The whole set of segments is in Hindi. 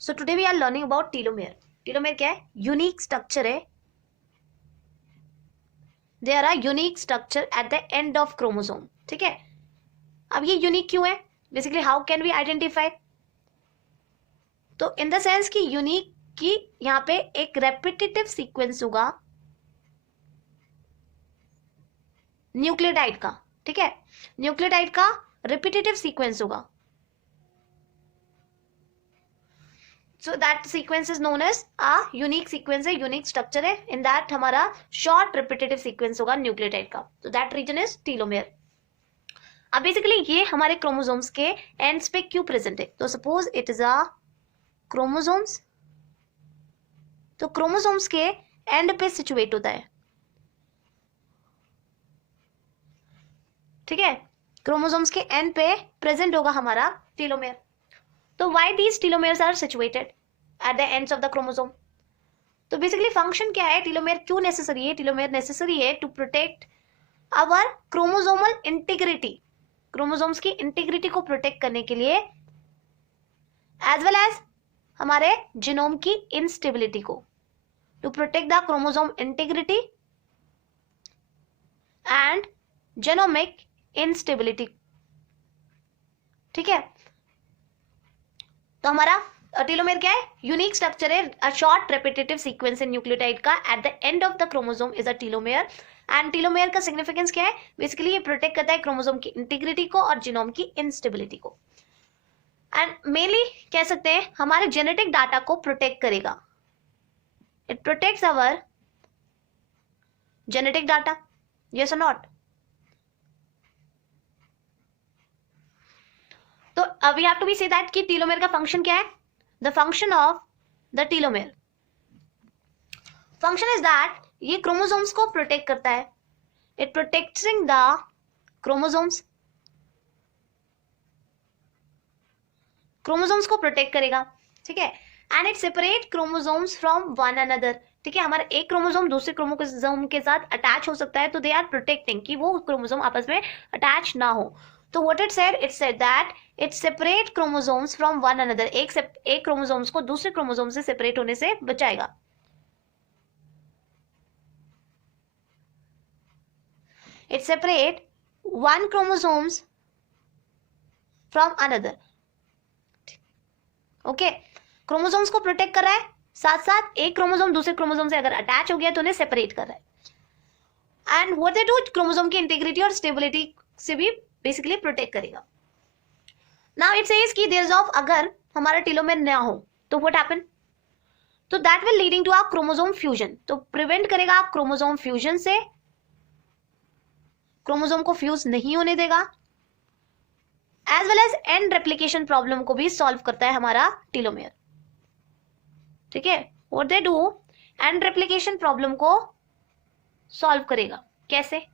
So today we are learning about telomere. Telomere क्या है? यूनिक स्ट्रक्चर है. There are unique structure at the end of chromosome. ठीक है. अब ये यूनिक क्यों है? Basically how can we identify? तो इन द सेंस कि यूनिक की यहाँ पे एक रेपिटेटिव सीक्वेंस होगा न्यूक्लियोटाइड का. ठीक है. न्यूक्लियोटाइड का रिपीटेटिव सीक्वेंस होगा. So that sequence is known as a unique sequence है, यूनिक स्ट्रक्चर है. इन दैट हमारा शॉर्ट रिपीटेटिव सीक्वेंस होगा न्यूक्लियोटाइड का. तो दैट रीजन इज टीलोमेयर. अब बेसिकली ये हमारे क्रोमोसोम्स के एंड्स पे क्यों प्रेजेंट है? तो suppose it is a chromosomes. तो क्रोमोसोम्स के एंड पे सिचुएट होता है. ठीक है. क्रोमोसोम्स के एंड पे प्रेजेंट होगा हमारा टीलोमेयर. तो why these telomeres are situated at the ends of the chromosome? तो बेसिकली फंक्शन क्या है? टीलोमेयर क्यों नेसेसरी है? टीलोमेयर नेसेसरी है to protect our chromosomal integrity. Chromosomes की इंटीग्रिटी को प्रोटेक्ट करने के लिए, एज वेल एज हमारे जीनोम की इंस्टेबिलिटी को. To protect the chromosome integrity and genomic instability. ठीक है. तो हमारा टीलोमेयर क्या है? यूनिक स्ट्रक्चर है, a short repetitive sequence in nucleotide का. At the end of the chromosome is a telomere. And telomere का सिग्निफिकेंस क्या है? बेसिकली ये प्रोटेक्ट करता है क्रोमोसोम की इंटीग्रिटी को और जीनोम की इंस्टेबिलिटी को. एंड मेनली कह सकते हैं हमारे जेनेटिक डाटा को प्रोटेक्ट करेगा. It protects our genetic data. Yes और नॉट? तो we have to be say that कि टीलोमेयर का फंक्शन क्या है? The function of the telomere function is that ये क्रोमोसोम्स को प्रोटेक्ट करता है. It protecting the chromosomes. Chromosomes को प्रोटेक्ट करेगा. ठीक है. And it separate chromosomes from one another. ठीक है. हमारा एक क्रोमोसोम दूसरे क्रोमोसोम के साथ अटैच हो सकता है, तो दे आर प्रोटेक्टिंग कि वो क्रोमोसोम आपस में अटैच ना हो. तो what it said that it separate chromosomes from one another. एक क्रोमोसोम्स को दूसरे क्रोमोसोम से सेपरेट होने से बचाएगा. It separate one chromosomes from another. Okay. Chromosomes को प्रोटेक्ट कर रहा है, साथ साथ एक क्रोमोसोम दूसरे क्रोमोसोम से अगर अटैच हो गया तो उन्हें सेपरेट कर रहा है. And what they do, chromosome की इंटीग्रिटी और स्टेबिलिटी से भी बेसिकली प्रोटेक्ट करेगा. नाउ इट सेज कि देयर ऑफ अगर हमारा टीलोमेयर ना हो तो व्हाट हैपन? तो that will leading to a chromosome fusion. तो प्रिवेंट करेगा क्रोमोसोम फ्यूजन से, क्रोमोसोम को फ्यूज नहीं होने देगा. As well as end replication problem को भी सॉल्व करता है हमारा टीलोमेयर. ठीक है. What they do, and replication problem को सॉल्व करेगा. कैसे?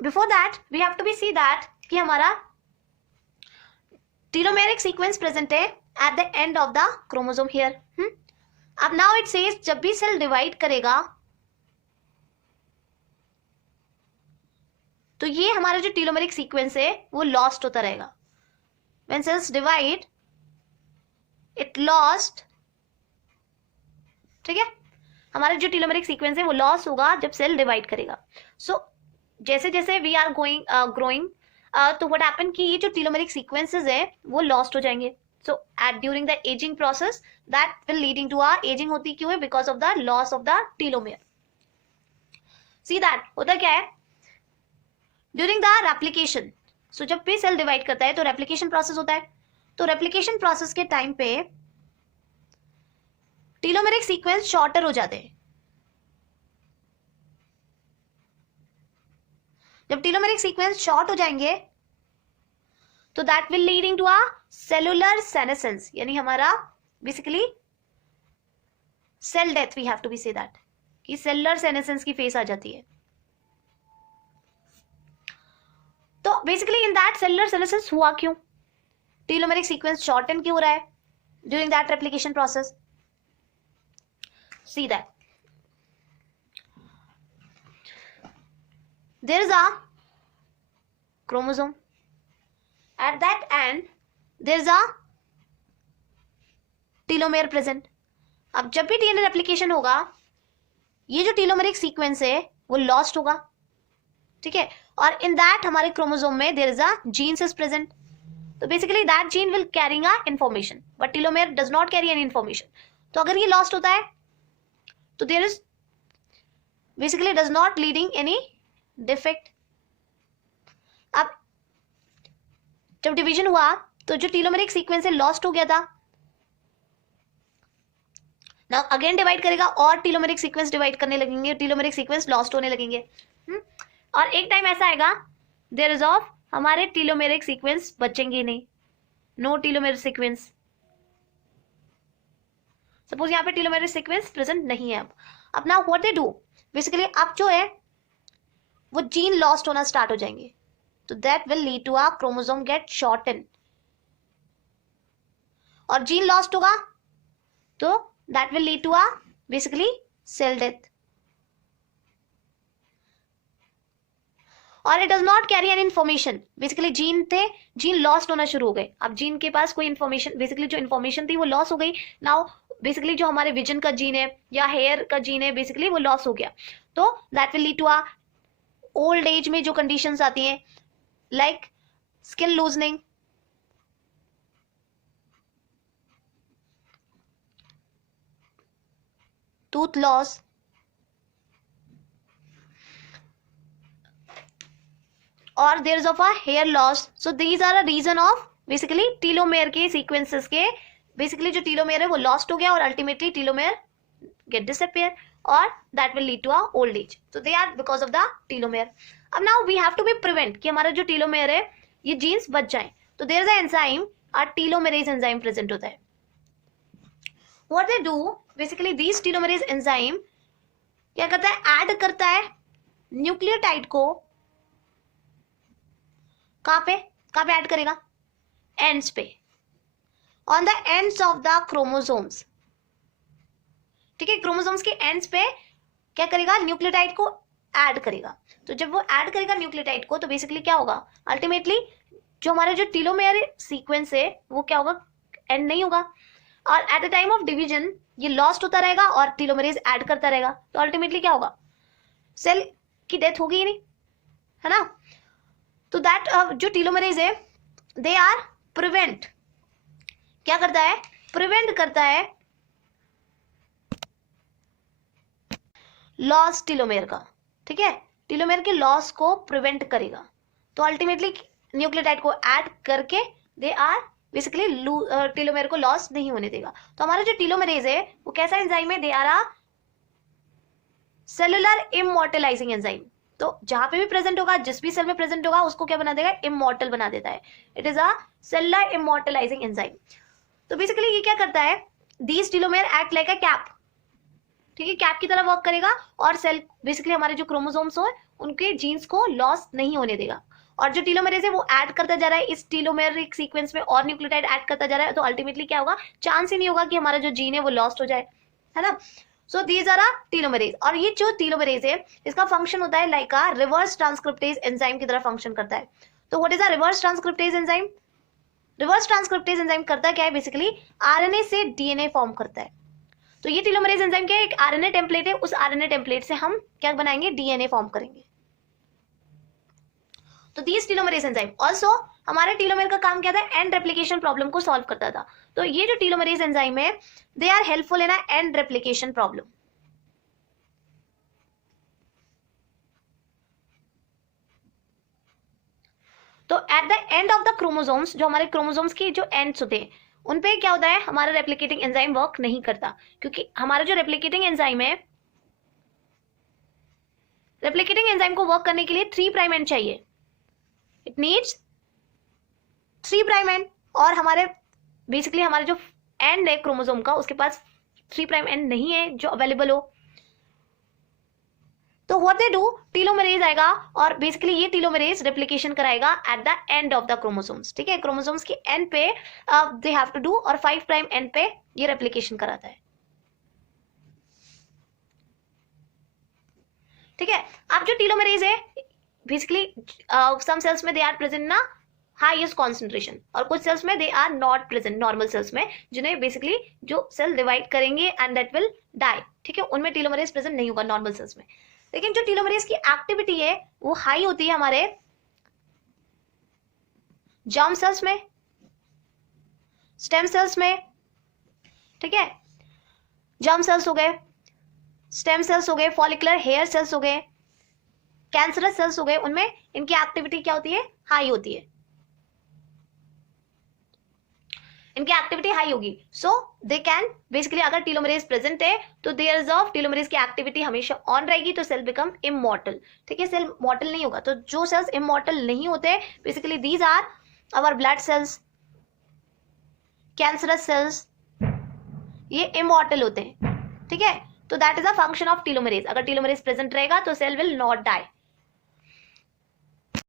Before that we have to be see that कि हमारा टीलोमेरिक सीक्वेंस प्रेजेंट है at the end of the chromosome here. अब नाउ इट सेज जब भी सेल डिवाइड करेगा तो ये हमारा जो टीलोमेरिक सीक्वेंस है वो लॉस्ट होता रहेगा. When cells divide it lost. ठीक है. हमारा जो टीलोमेरिक सीक्वेंस है वो लॉस होगा जब सेल डिवाइड करेगा. सो जैसे जैसे वी आर गोइंग ग्रोइंग, तो व्हाट हैपन कि ये जो टीलोमेरिक सीक्वेंसेस है वो लॉस्ट हो जाएंगे. So at during the aging process that will leading to a aging. होती क्यों है? Because of the loss of the telomere. See that होता क्या है ड्यूरिंग द रेप्लिकेशन. सो जब भी सेल डिवाइड करता है तो रेप्लिकेशन प्रोसेस होता है. तो रेप्लिकेशन प्रोसेस के टाइम पे टीलोमेरिक सीक्वेंस शॉर्टर हो जाते हैं. जब टीलोमेरिक सीक्वेंस शॉर्ट हो जाएंगे तो that will leading to a cellular senescence, यानी हमारा basically cell death. We have to be say that कि सेलुलर सेनेसेंस की फेस आ जाती है. तो basically in that cellular senescence हुआ क्यों? टीलोमेरिक सीक्वेंस शॉर्टन क्यों हो रहा है during that replication process? See that there is a chromosome. At that end there is a telomere present. अब जब भी डीएनए रेप्लिकेशन होगा, ये जो टीलोमेरिक सीक्वेंस है वो लॉस्ट होगा, ठीक है, और इन दैट हमारे क्रोमोसोम में there is a genes is present. तो basically that gene will carrying a information, but telomere does not carry any information. तो अगर ये लॉस्ट होता है तो there is basically does not leading any defect. अब जब डिवीजन हुआ तो जो टीलोमेरिक सीक्वेंस है लॉस्ट हो गया था, ना अगेन डिवाइड करेगा और टीलोमेरिक सीक्वेंस डिवाइड करने लगेंगे, टीलोमेरिक सीक्वेंस लॉस्ट होने लगेंगे। और एक टाइम ऐसा आएगा देयर इज ऑफ हमारे टीलोमेरिक सीक्वेंस बचेंगे नहीं, नो टीलोमेरिक सीक्वेंस। सपोज यहाँ पे टीलोमेरिक सीक्वेंस प्रेजेंट नहीं है। अब now what they do, basically अब जो है वो जीन लॉस्ट होना स्टार्ट हो जाएंगे, तो that will lead to a chromosome get shorten. और जीन लॉस्ट होगा तो that will lead to a basically cell death. और it does not carry any information, basically gene थे, जीन लॉस्ट होना शुरू हो गए। अब जीन के पास कोई इन्फॉर्मेशन, बेसिकली जो इन्फॉर्मेशन थी वो लॉस हो गई। नाउ बेसिकली जो हमारे विजन का जीन है या हेयर का जीन है बेसिकली वो लॉस हो गया, तो that will lead to a old age में जो कंडीशंस आती हैं like skin loosening, tooth loss, और there is of a hair loss. So these are a reason of basically telomere के सीक्वेंसेस के, बेसिकली जो टीलोमेयर है वो लॉस्ट हो गया और अल्टीमेटली टीलोमेयर गेट डिसअपियर और that will lead to a old age. तो they are because of the telomere. अब now we have to B prevent कि हमारा जो टीलोमेयर है ये जीन्स बच जाए, तो there is a enzyme, a telomerase enzyme present होता है। What they do, basically this telomerase enzyme क्या करता है, ऐड करता है न्यूक्लियोटाइड को, कहां पे ऐड करेगा, एंड्स पे, on the ends of the chromosomes, ठीक है, क्रोमोसोम्स के एंड्स पे क्या करेगा, न्यूक्लियोटाइड को ऐड करेगा। तो जब वो ऐड करेगा न्यूक्लियोटाइड को तो बेसिकली क्या होगा, अल्टीमेटली जो हमारा जो टीलोमेयर सीक्वेंस है वो क्या होगा, एंड नहीं होगा, और at the time of division ये लॉस्ट होता रहेगा और टीलोमेरेज ऐड करता रहेगा, तो अल्टीमेटली क्या होगा, सेल की डेथ होगी ही नहीं, है ना। तो दैट जो टीलोमेरेज है दे आर प्रिवेंट, क्या करता है, प्रिवेंट करता है लॉस टीलोमेयर का, ठीक है, टीलोमेयर के लॉस को प्रिवेंट करेगा। तो अल्टीमेटली न्यूक्लियोटाइड को ऐड करके दे आर बेसिकली टीलोमेयर को लॉस नहीं होने देगा। तो हमारा जो टीलोमेरेज है वो कैसा एंजाइम है, they are a cellular immortalising enzyme. तो जहां पे भी प्रेजेंट होगा, जिस भी सेल में प्रेजेंट होगा उसको क्या बना देगा, इमॉर्टल बना देता है। It is a cellular immortalising enzyme. तो बेसिकली ये क्या करता है, these telomere act like a cap, ठीक है, कैप की तरह वर्क करेगा और सेल बेसिकली हमारे जो क्रोमोसोम्स हो उनके जीन्स को लॉस नहीं होने देगा। और जो टीलोमेरेज है वो ऐड करता जा रहा है इस टीलोमेरिक सीक्वेंस में और न्यूक्लियोटाइड ऐड करता जा रहा है, तो अल्टीमेटली क्या होगा, चांस ही नहीं होगा कि हमारा जो जीन है वो लॉस्ट हो जाए, है ना। सो दीज आर अ टीलोमेरेज, और ये जो टीलोमेरेज है इसका फंक्शन होता है like a reverse transcriptase enzyme की तरह फंक्शन करता है। तो what is a reverse transcriptase enzyme, reverse transcriptase enzyme करता क्या है, बेसिकली आरएनए से डीएनए फॉर्म करता है। तो ये टीलोमेरेज एंजाइम क्या है, एक आरएनए टेम्पलेट है, उस आरएनए टेम्पलेट से हम क्या बनाएंगे, डीएनए फॉर्म करेंगे। तो दीज टीलोमेरेज एंजाइम ऑल्सो, हमारे टीलोमेर का काम क्या था, एंड रेप्लिकेशन प्रॉब्लम को सॉल्व करता था। तो ये जो टीलोमेरेज एंजाइम है they are helpful in a end replication problem. तो at the end of the chromosomes, जो हमारे क्रोमोसोम्स के जो एंड्स होते हैं उन पे क्या होता है, हमारा रेप्लिकेटिंग एंजाइम वर्क नहीं करता, क्योंकि हमारा जो रेप्लिकेटिंग एंजाइम है, रेप्लिकेटिंग एंजाइम को वर्क करने के लिए 3 प्राइम एंड चाहिए, इट नीड्स 3 प्राइम एंड, और हमारे बेसिकली हमारे जो एंड है क्रोमोसोम का उसके पास 3 प्राइम एंड नहीं है जो अवेलेबल हो। तो व्हाट दे डू, टीलोमेरेज आएगा और बेसिकली ये टीलोमेरेज रेप्लिकेशन कराएगा eight the end of the chromosomes, ठीक है, क्रोमोसोम्स के एंड पे दे हैव टू डू, और 5 प्राइम एंड पे ये रेप्लिकेशन कराता है, ठीक है। अब जो टीलोमेरेज है बेसिकली सम सेल्स में दे आर प्रेजेंट ना हाईएस्ट कॉन्सेंट्रेशन, और कुछ सेल्स में they are not present, normal cells में जिन्हें बेसिकली जो सेल डिवाइड करेंगे एंड दैट विल डाई, ठीक है, उनमें टीलोमरेज प्रेजेंट नहीं होगा नॉर्मल सेल्स में। लेकिन जो टीलोमरेज की एक्टिविटी है वो हाई होती है हमारे जर्म सेल्स में, स्टेम सेल्स में, ठीक है, जर्म सेल्स हो गए, स्टेम सेल्स हो गए, फॉलिकुलर हेयर सेल्स हो गए, कैंसरस सेल्स हो गए, उनमें इनकी एक्टिविटी क्या होती है, हाई होती है, इनकी एक्टिविटी हाई होगी। सो दे कैन बेसिकली, अगर टीलोमरेज प्रेजेंट है तो देयर ऑफ टीलोमरेज की एक्टिविटी हमेशा ऑन रहेगी, तो सेल बिकम इमॉर्टल, ठीक है, सेल मॉर्टल नहीं होगा। तो जो सेल्स इमॉर्टल नहीं होते basically these are our blood cells, cancerous cells, ये इमॉर्टल होते हैं, ठीक है। तो that is a function of telomerase, अगर टीलोमरेज प्रेजेंट रहेगा तो सेल विल नॉट डाई,